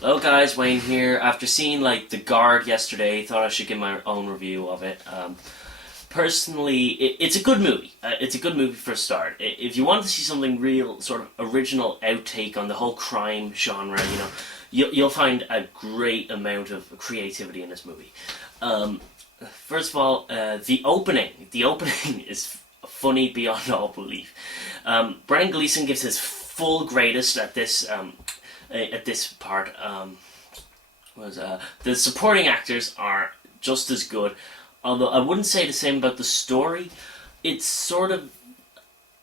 Hello guys, Wayne here. After seeing The Guard yesterday, thought I should give my own review of it. Personally, it's a good movie. It's a good movie for a start. If you want to see something real, sort of original outtake on the whole crime genre, you'll find a great amount of creativity in this movie. First of all, the opening. The opening is funny beyond all belief. Brendan Gleeson gives his full greatest at this part. The supporting actors are just as good, although I wouldn't say the same about the story. It's sort of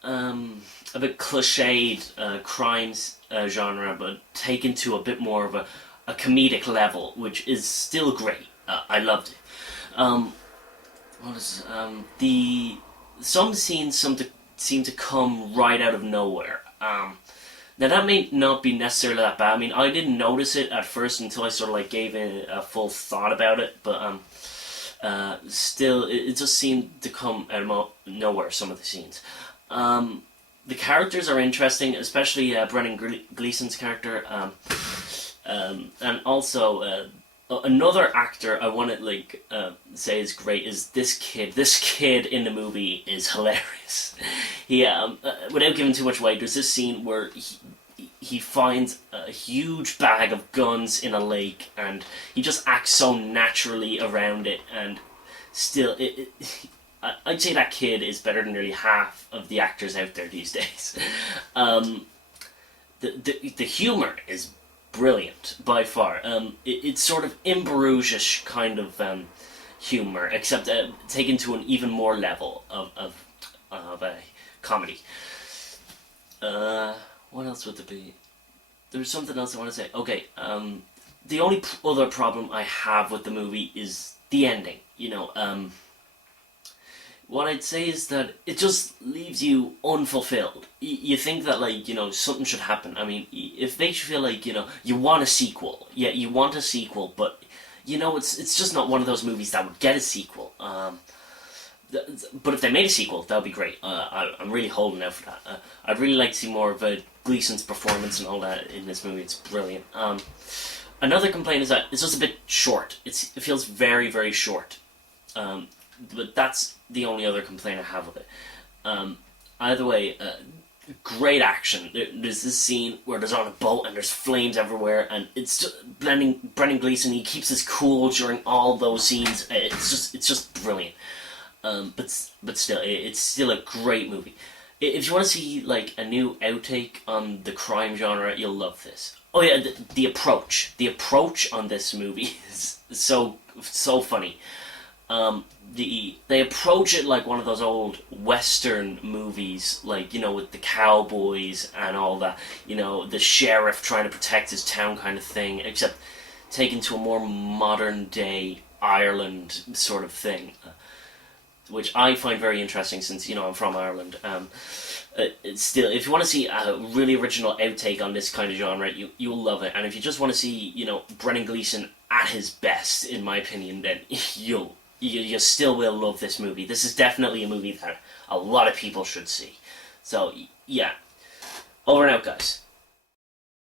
a bit cliched crimes genre, but taken to a bit more of a comedic level, which is still great. I loved it. Some scenes seem to come right out of nowhere. Now that may not be necessarily that bad. I mean, I didn't notice it at first until I sort of gave it a full thought about it. But still, it just seemed to come out of nowhere. Some of the scenes, the characters are interesting, especially Brendan Gleeson's character, and also another actor I want to say is great is this kid. This kid in the movie is hilarious. Without giving too much away, there's this scene where he finds a huge bag of guns in a lake, and he just acts so naturally around it. And still, I'd say that kid is better than nearly half of the actors out there these days. The humor is brilliant by far. It's sort of In Bruges-ish kind of humor, except taken to an even more level of a comedy. What else would there be? There's something else I want to say. Okay, the only other problem I have with the movie is the ending. What I'd say is that it just leaves you unfulfilled. You think that, something should happen. I mean, if they feel you want a sequel, yeah, you want a sequel, but, it's just not one of those movies that would get a sequel. But if they made a sequel, that would be great. I'm really holding out for that. I'd really like to see more of Gleeson's performance and all that in this movie. It's brilliant. Another complaint is that it's just a bit short. It feels very, very short. But that's the only other complaint I have with it. Either way, great action. There's this scene where there's on a boat and there's flames everywhere, and it's just Brendan Gleeson. He keeps his cool during all those scenes. It's just brilliant. But still, it's still a great movie. If you want to see a new outtake on the crime genre, you'll love this. Oh yeah, the approach on this movie is so funny. They approach it like one of those old Western movies, with the cowboys and all that, the sheriff trying to protect his town kind of thing, except taken to a more modern day Ireland sort of thing, which I find very interesting since, I'm from Ireland. Still, if you want to see a really original outtake on this kind of genre, you'll love it. And if you just want to see, Brendan Gleeson at his best, in my opinion, then you still will love this movie. This is definitely a movie that a lot of people should see. So, yeah. Over and out, guys.